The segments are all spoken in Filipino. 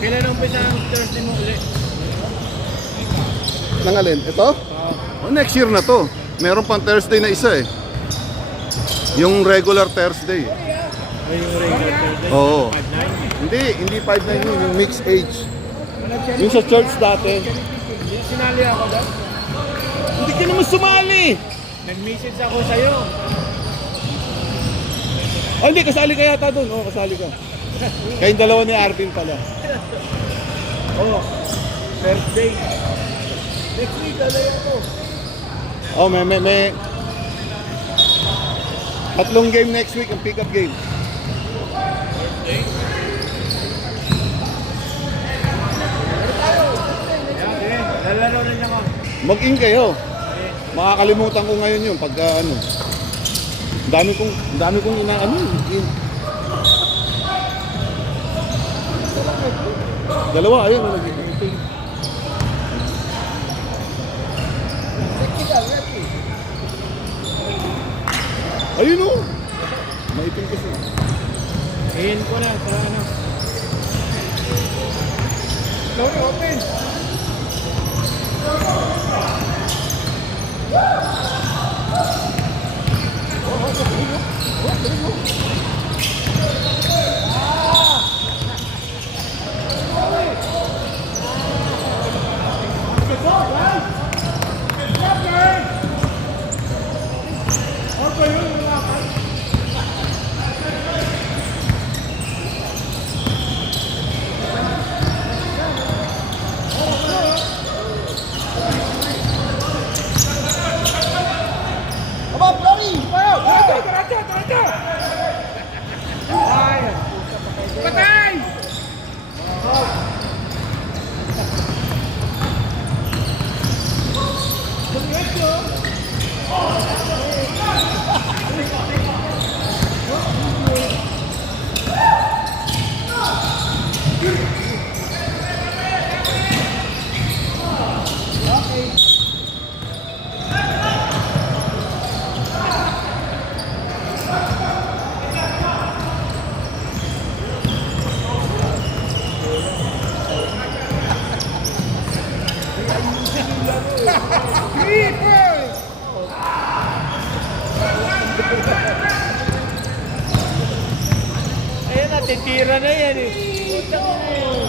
Kailan ang umpisa ang Thursday mo ulit? Nang alin? Ito? Oh, next year na to. Meron pang Thursday na isa eh. Yung regular Thursday. Ay, yung regular Thursday? Oo. 5-9? Hindi 5-9 yun, yung mixed age. Yung sa church dati. Sinali ako doon? Hindi ka naman sumali! Nag-message ako sa'yo. Oh, hindi, kasali ka yata doon. Oo, kasali ka. Kayong dalawa ni Arvin pala. Oh, Thursday. Next week, alay ako. Oh, may tatlong game next week ang pick-up game. Thursday? Ayan, lalaro rin ako. Mag-in kayo. Makakalimutan ko ngayon yun pagka ano. Dami kong inaano. Dalawa, ayun. Ayun o. Maitim kasi. Iyan ko na sa ano. Sorry, open. Patay! Ayan na, titira na yan eh. Putang ina eh.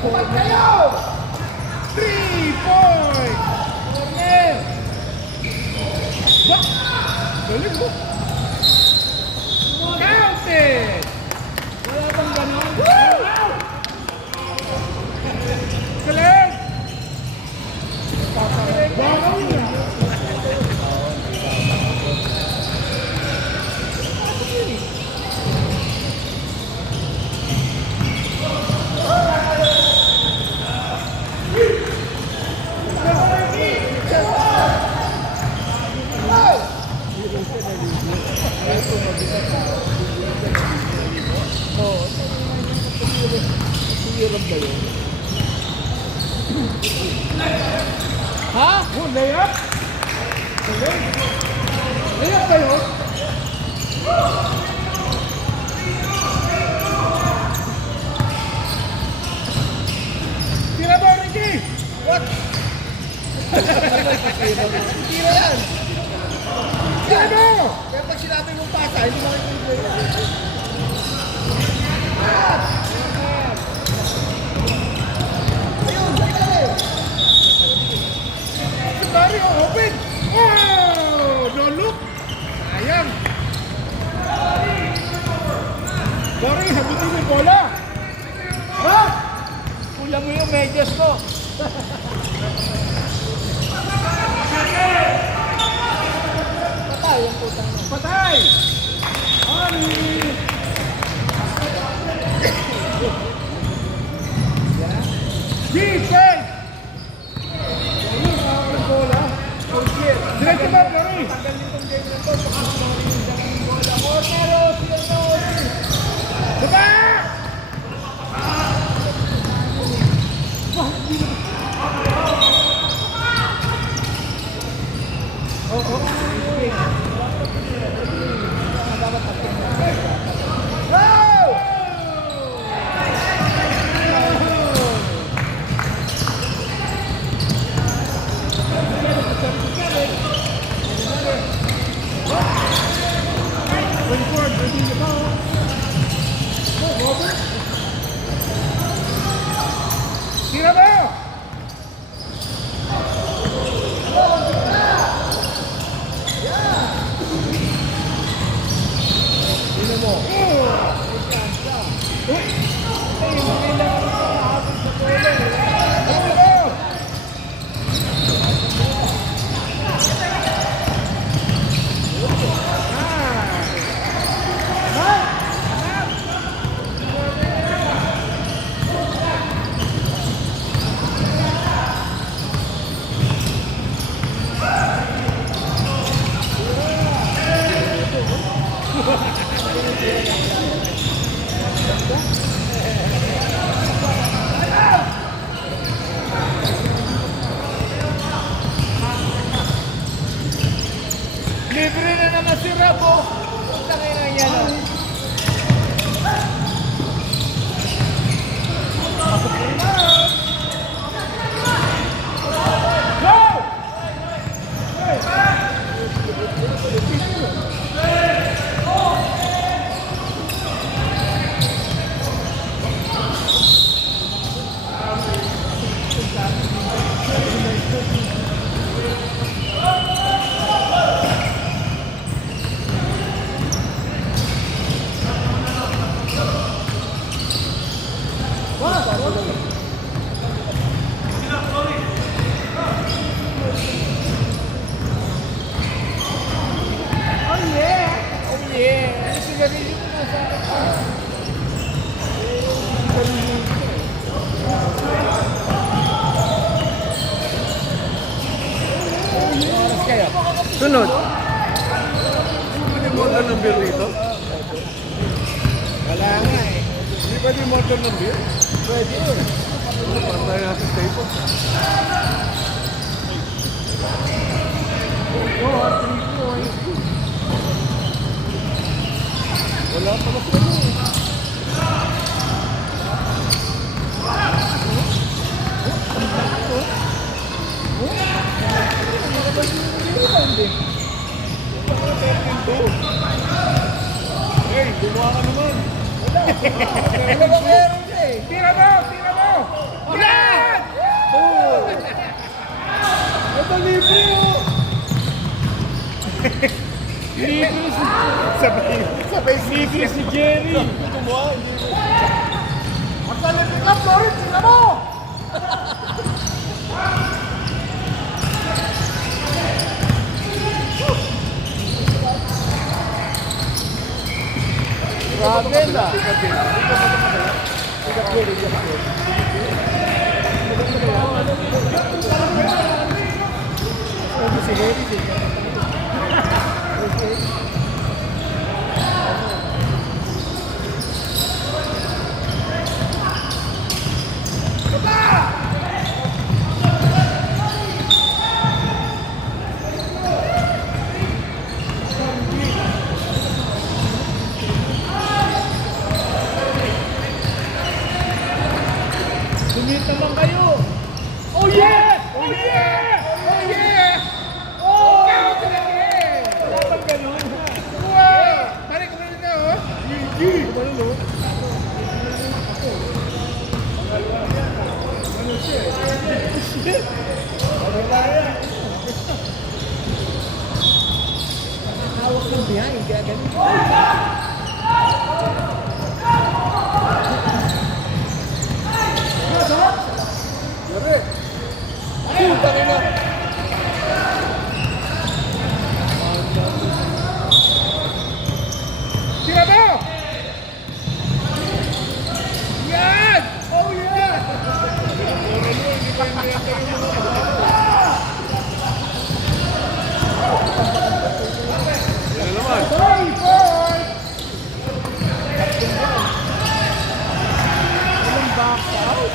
3-point! Corner! Ba? Galing mo! Counted! Wala bang ganon? Galing! Galing na! Ha? Oh, layup? Layup ba yun? Tira ba, Ricky? What? Tira yan! Tira mo! Kaya pag sinabi mong pasa, hindi makikita yun. Mario, open! Wow! No look! Sayang! Sorry, sagutin mo yung bola! Ha? Kuya mo yung medyas ko! Patay ang putang mo! Patay! Ani! Defense! Diretso ba, Larry? Diba? Tira mo! Tira mo! Libre na naman si Rabo. Tangin na yan. Sunod. Hindi mo order ng beer dito? Wala nga eh. Hindi ba di mo order ng beer? Pwede yun. Pantay natin tayo. Wala pa na sila. Hey, gumawa ka naman. Wala. Tira mo! Tira mo! Sneaky si Jerry. Maglalipit ka, Florence, tingnan mo! Grabe na. Si Harry, Sumit naman kayo. Oh yeah! Oh yeah! Oh yeah! Oh! Wala bang ganun? Wow! Pare ko rin na, oh. Gigi! Ano siya? Shit! Ano kaya? Hawak ng behind, kaya ganun. Tira mo! Yan! Oh yeah! Yan naman. Boy! Walang back out?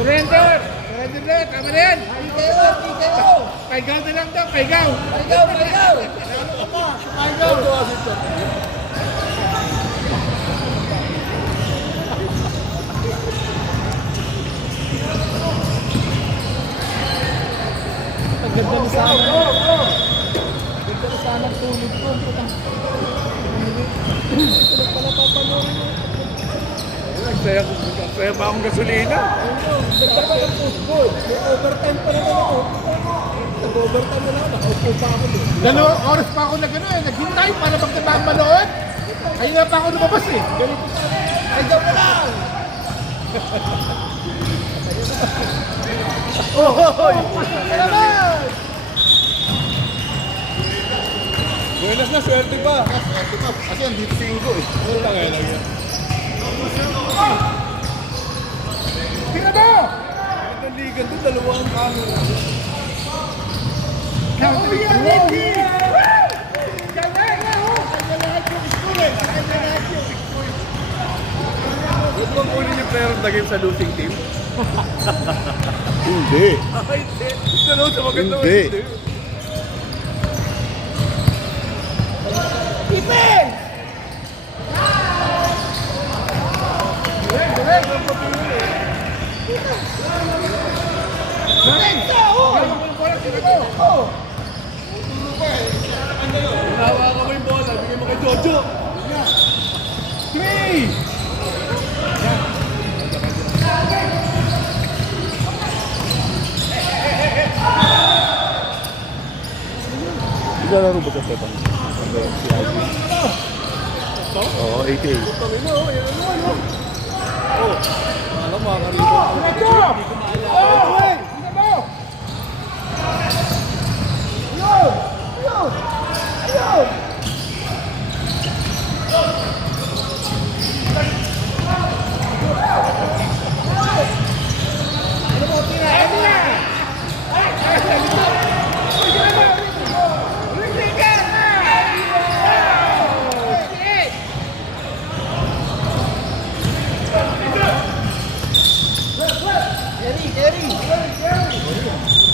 Surrender! Surrender na! Tama na yan! PKO! Paigaw na lang daw! Paigaw! Paigaw! Ang ganda na sana. Ang ganda na sana ang tulog ko. Ito pala papanoorin mo. Nagsaya pa akong gasolina. Ganda pa ng football. May overtime pa naman ako. Nag-overtime na lang. Nakaupo pa ako. 2 oras pa ako na gano'n. Naghintay para magtabang manood. Kaya nga pa ako lumabas eh. Ganito pa. Ay, daw pa lang. Ohoy! Salamat! Buenas na, swerte pa. Kasi andito si Ingo eh. Ano lang yan? Tira mo! Ang ligan doon, dalawang camera. Oh yeah, Nicky! Kaya nga ho! Kaya lahat yung school eh! Kaya lahat yung school. Huwag bang kunin yung player of the game sa losing team? Hindi. Ay, hindi. Dalaw sa maganda. Hindi. Defense! Hinawa ka mo yung bola, bigay mo kay Jojo. 3! Naglalaro ba ka Stefan? Oo, 88. Tangin na, yan na naman, oh. Oh, alam mo, karito. Diretso! Oh! Hey! Tira mo! Ayun! Ayun! Ayun! Ano mo, tira? Ano na? Ay! Ay! Ay! Tira mo! Tira mo!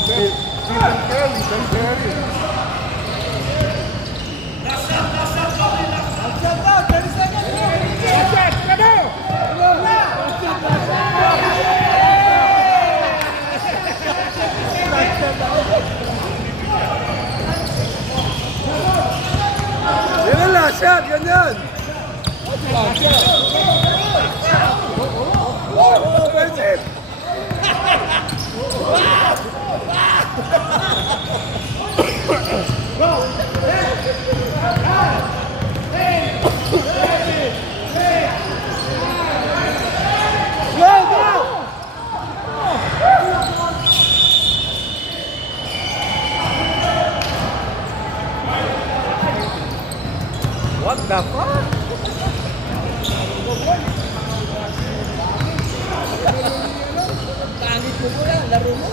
Shit! Yan ang last shot, ganyan. Oh, Benson! What the fuck? Pangit mo po yan, laro mo.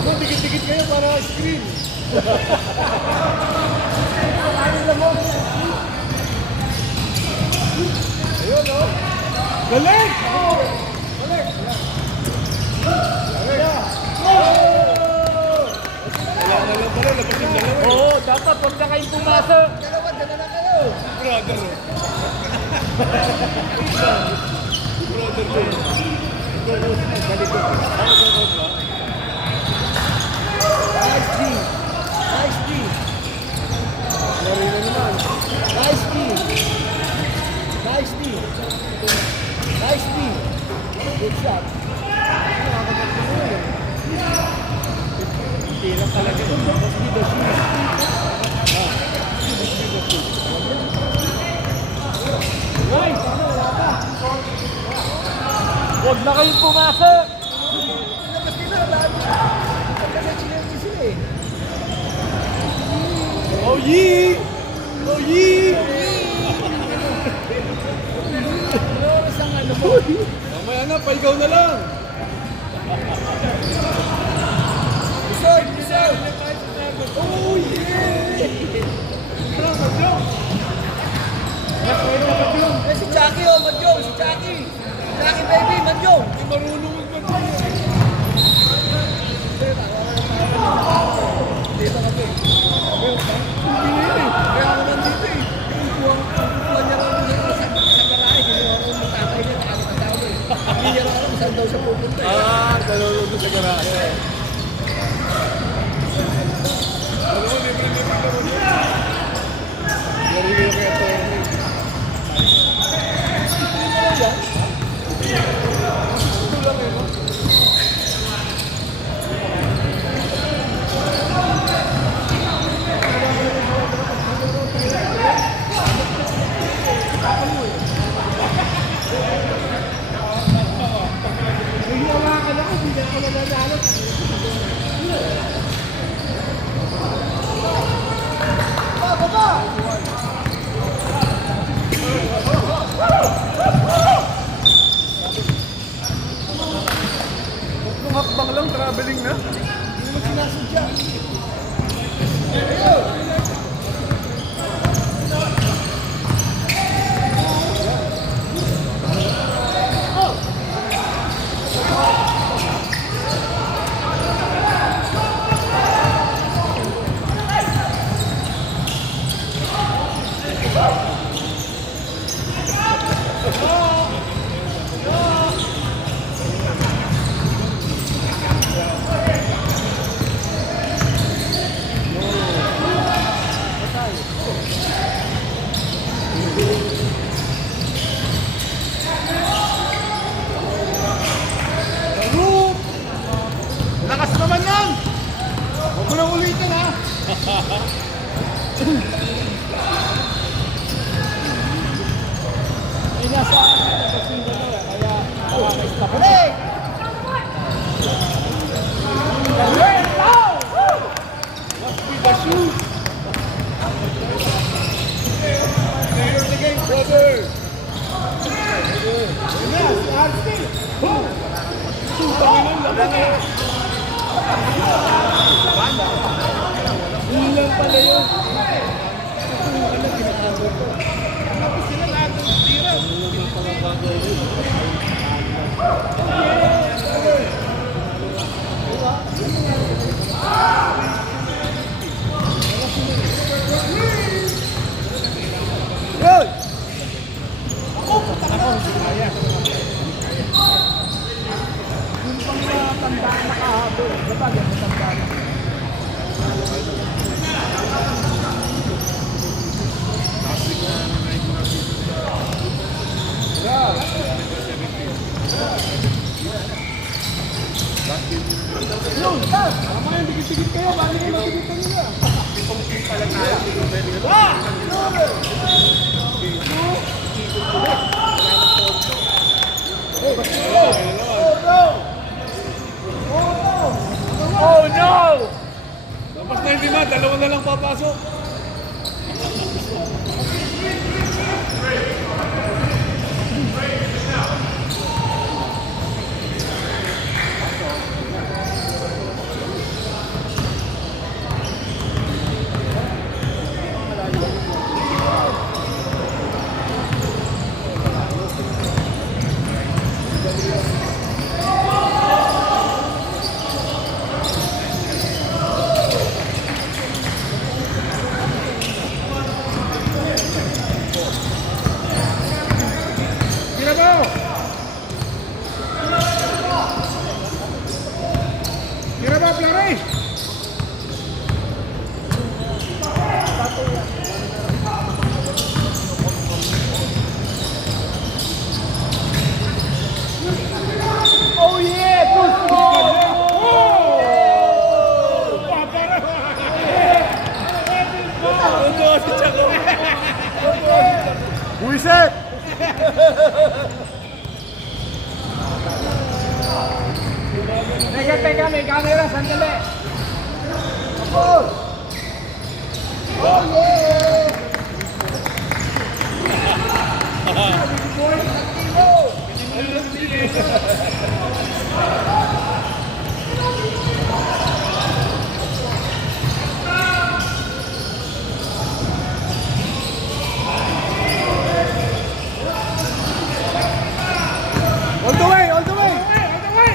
Ano, dikit-dikit kayo para screen. Ayun, oh. Galing! Oo, dapat huwag na kayong pumasok. Brother, oh. Nice D. Nice D. Nice D. Nice D. Nice D. Good shot. Tira talaga. Must be the shoes. Nice! Wala pa. Huwag na kayong pumasok. Labas nila, lahat. Kasi chinelli sila eh. Oh, yee! Oh, yee! Oras ang ano mo. Mamaya na, paigaw na lang. Isod! Isod! Oh, yeah! Eh, si Jackie oh, Manjong, si Jackie. Jackie baby, Manjong. Hindi marunong mag-mag-mag. Dito kami. Kaya ako nandito eh. Yung kuha niya lang sa garahe. Ginawa ko yung tatay niya. Nakakatawa ko eh. Hindi niya lang alam saan daw siya pupunta eh. Dalulog doon sa garahe. Alam mo, libre-libre naman yun. Lari kayo kaya Tony. Lakas naman yan! Huwag mo nang ulitin ha! Player of the game, brother. Tapos na yung lima, dalawa na lang papasok. Buisit! Teka, may camera, sandali! Oh! Oh, yeah! All the way, all the way! All the way!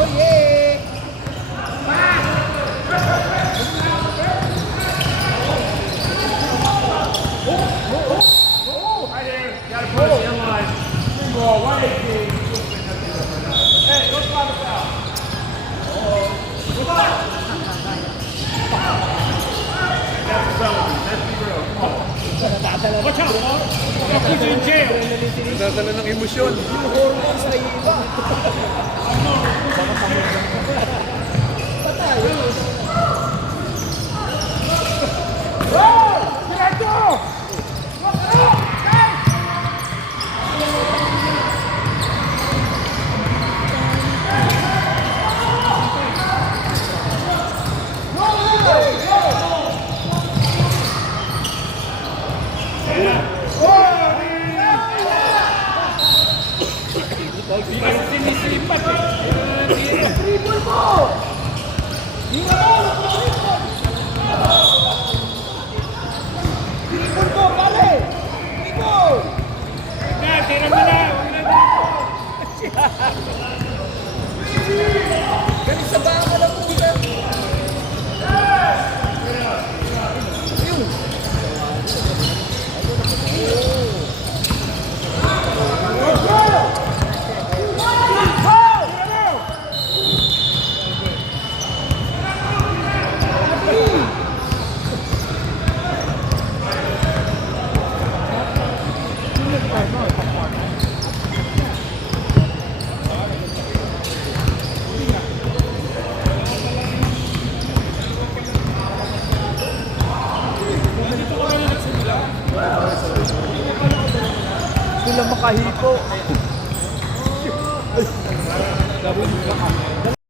Oh yeah! Dadala ng emosyon. Yung hormones sa iba. Patay. Dribble mo! Hinga mo! Dribble mo, pare! Dribble! Tira mo na! Galing sa baka lang mo sila. Ayun. Sila makahipo.